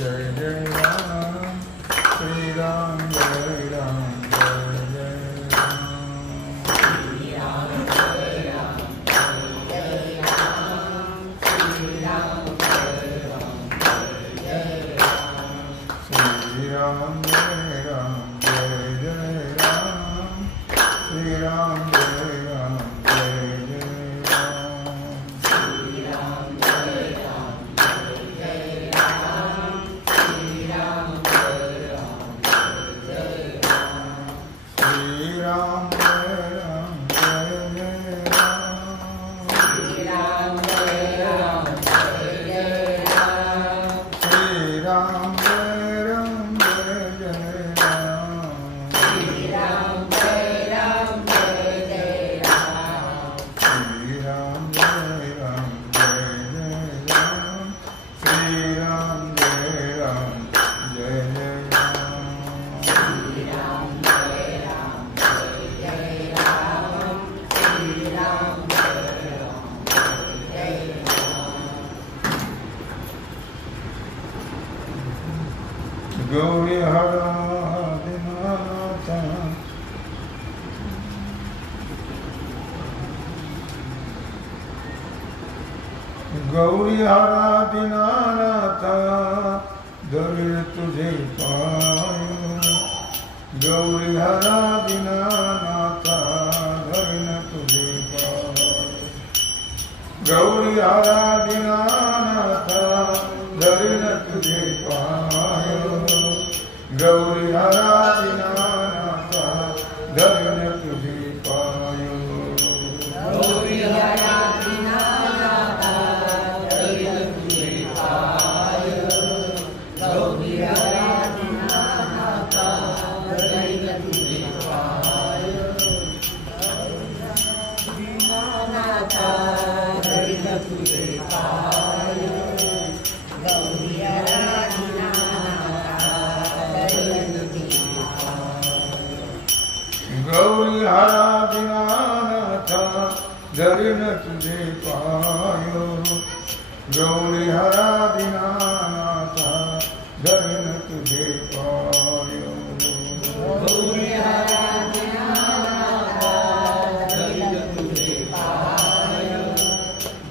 जय जय राम श्री राम जय राम जय जय राम श्री राम जय राम जय राम श्री राम जय राम जय राम श्री राम जय राम जय जय राम श्री राम जय राम जय जय गौरी हरा दीनानाथ दरिद्र तुझे पायो गौरी हरा दीनानाथ दरिद्र तुझे पायो गौरी हरा दीनानाथ दरिद्र तुझे पायो गौरी हरा दीनानाथ दरिद्र तुझे पायो गौरी हरा गौरी हरा दीनानाथ दरिद्र तुझे पायो गौरी हरा दीनानाथ दरिद्र तुझे पायो गौरी हरा दीनानाथ दरिद्र तुझे पायो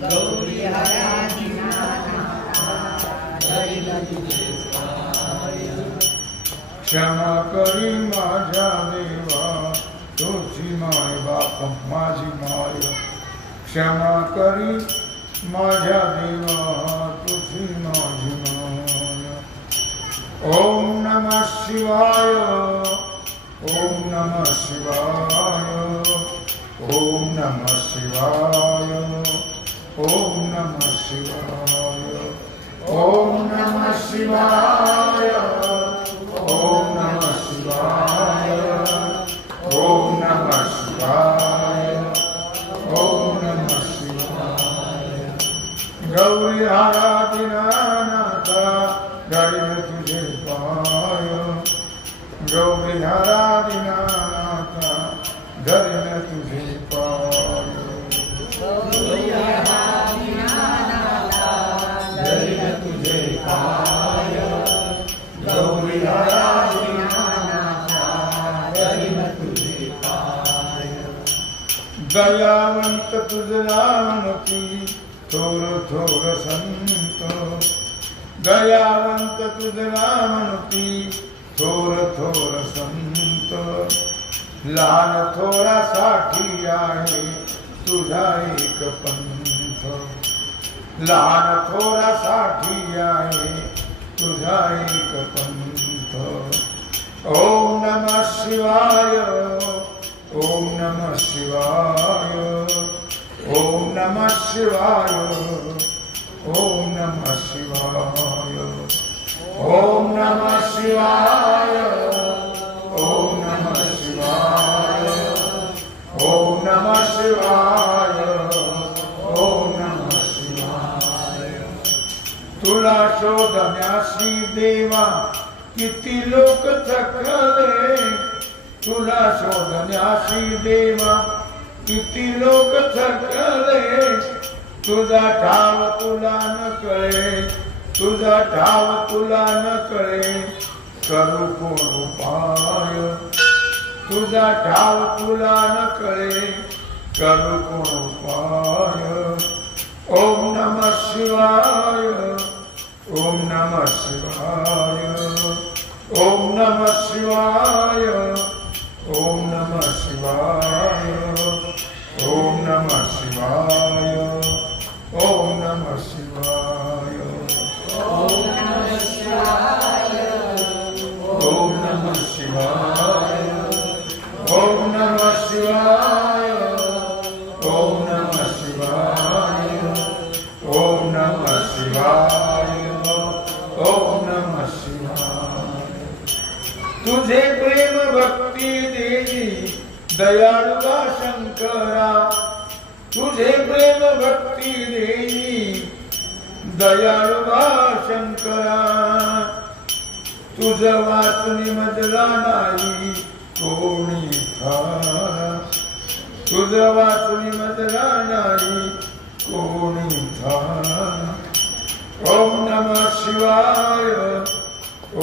गौरी हरा दीनानाथ दरिद्र तुझे पायो क्षमा करी माझ्या देवा तुझी माय बाप माझी माय क्षमा करी माझ्या देवा तुझी माझी माय ओम नमः शिवाय ओम नमः शिवाय ओम नमः शिवाय ओम नमः शिवाय ओम नमः शिवाय ओम नमः शिवाय ओम नमः शिवाय ओम नमः शिवाय गौरी हरा दीनानाथ दरिद्र तुझे पायो गौरी हरा दीनानाथ दरिद्र तुझे पायो गौरी हरा दीनानाथ दरिद्र तुझे पायो गौरी हरा दीनानाथ दरिद्र तुझे पायो दयावंत तुझ राम की थोर थोर संत दयावंत तुझ राम की थोर थोर संत लहान थोरासाठी आहे तुझा एक पंथ लहान थोरासाठी आहे तुझा एक पंथ ओम नमः शिवाय ओम नमः शिवाय ओम नमः शिवाय ओम नमः शिवाय ओम नमः शिवाय ओम नमः शिवाय ओम नमः शिवाय ओम नमः शिवाय तुला शोधण्यासी देवा किती लोक थकले तुला शोधण्यासी देवा किती लोक थकले तुझा ठाव तुला न कळे तुझा ठाव तुला न कळे करू कोण उपाय तुझा ठाव तुला न कळे करू कोण उपाय ओम नमः शिवाय ओम नमः शिवाय ओम नमः शिवाय ओम नमः शिवाय ओम नमः शिवाय ओम नमः शिवाय ओम नमः शिवाय ओम नमः शिवाय ओम नमः शिवाय ओम नमः शिवाय ओम नमः शिवाय ओम नमः शिवाय तुझे प्रेम भक्ती देवी दयाळुवा शंकरा तुझे प्रेम भक्ती देवी दयाळुवा शंकरा तुझ वाचुनी मजला नाही कोणी थारा तुझ वाचुनी मजला नाही कोणी थारा ओम नमः शिवाय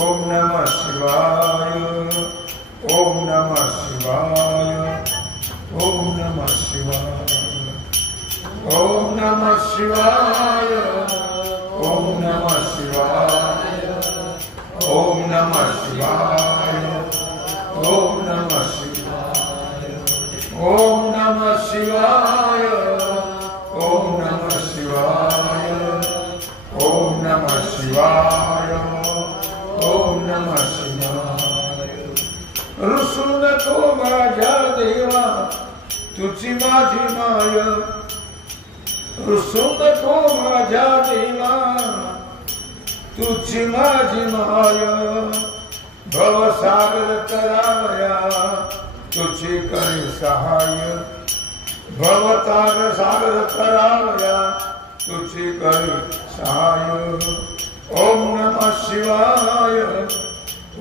ओम नमः शिवाय ओम नमः शिवाय ओम नमः शिवाय ओम नमः शिवाय ओम नमः शिवाय ओम नमः शिवाय ओम नमः शिवाय ओम नमः शिवाय ओम नमः शिवाय ओम नमः शिवाय ओम नमः शिवाय रुसू नको माझ्या देवा तुझी माझी माय रुसू नको माझ्या देवा तुझी माझी माय भवसागर तरावया तुझी करी सहाय भवतार सागर तरावया तुझी करी सहाय ओम नमः शिवाय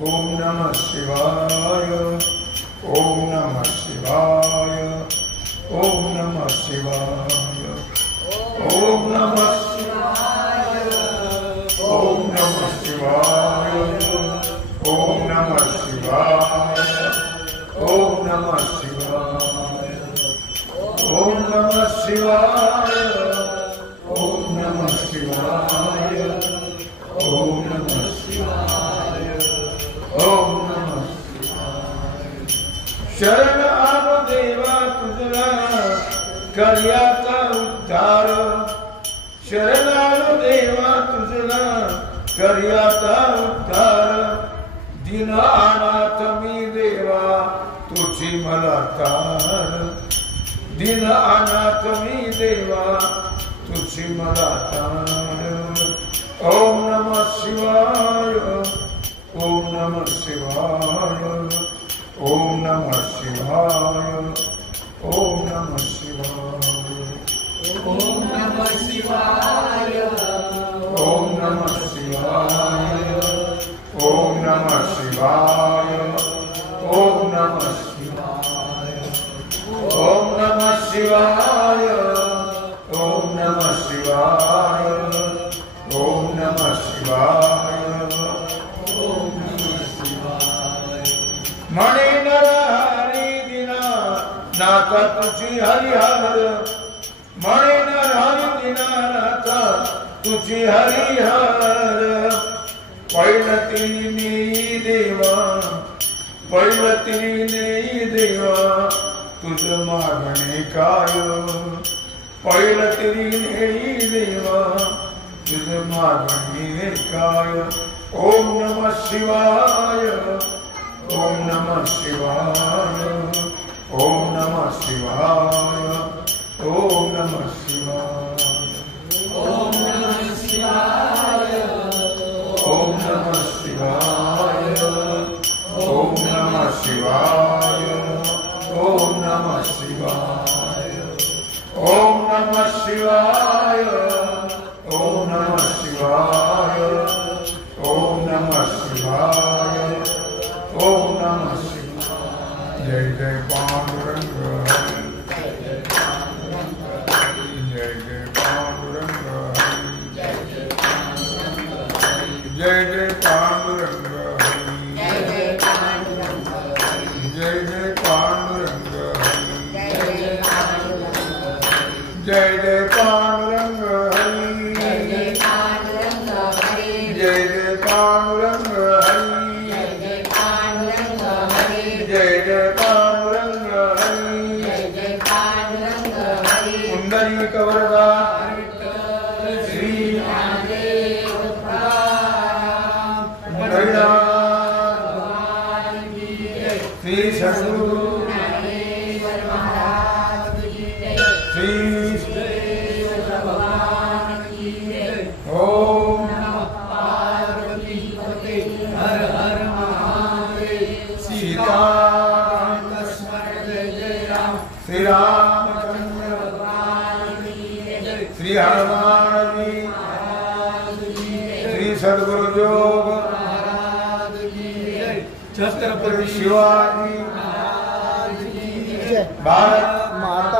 ओम नमः शिवाय ओम नमः शिवाय ओम नमः शिवाय ओम नमः शिवाय ओम नमः शिवाय ओम नमः शिवाय ओम नमः शिवाय ओम नमः शिवाय ओम नमः शिवाय ओम नमः शिवाय ओम नमः शिवाय शरण आलो देवा तुझला कर्याचा उद्धार शरण आलो देवा तुझला कर्याचा उद्धार दिन अनाथ मी देवा तुझी मला तार दिन अनाथ मी देवा तुझी मला तार ओम नमः शिवाय ओम नमः शिवाय ओम नमः शिवाय ओम नमः शिवाय ओम नमः शिवाय ओम नमः शिवाय ओम नमः शिवाय ओम नमः शिवाय ओम नमः शिवाय ओम नमः शिवाय ओम नमः शिवाय ओम नमः शिवाय मणे नरहरी दिना नाथा तुझी हरिहर मणे नरहरी दिना नाथा तुझी हरिहर पैलती नेई देवा पैलती नेई देवा तुझ मागणे काय पैलती नेई देवा तुझ मागणे काय ओम नमः शिवाय ओम नमः शिवाय ओम नमः शिवाय ओम नमः शिवाय ओम नमः शिवाय ओम नमः शिवाय ओम नमः शिवाय ओम नमः शिवाय ओम नमः शिवाय ओम नमः शिवाय ओम नमः शिवाय ओम नमः शिवाय जय जय पांडुरंग जय जय पांडुरंग जय जय पांडुरंग जय जय पांडुरंग हरि जय जय पांडुरंग हरि जय जय पांडुरंग हरि जय जय पांडुरंग हरि जय जय पांडुरंग हरि जय जय पांडुरंग हरि जय जय पांडुरंग हरि जय जय पांडुरंग हरि जय जय पांडुरंग हरि पुंडरीक वरदा श्री ज्ञानदेव भगवान की जय श्री सद्गुरु ज्ञानेश्वर महाराज की जय श्री भगवान की जय ओम नमः पार्वती पते हर हर महादेव सीताराम स्मरण जय जय राम श्री रामचंद्र भगवान की जय श्री हनुमान जी महाराज की जय श्री सद्गुरु योग महाराज की जय छत्रपति शिवाजी महाराज की जय भारत माता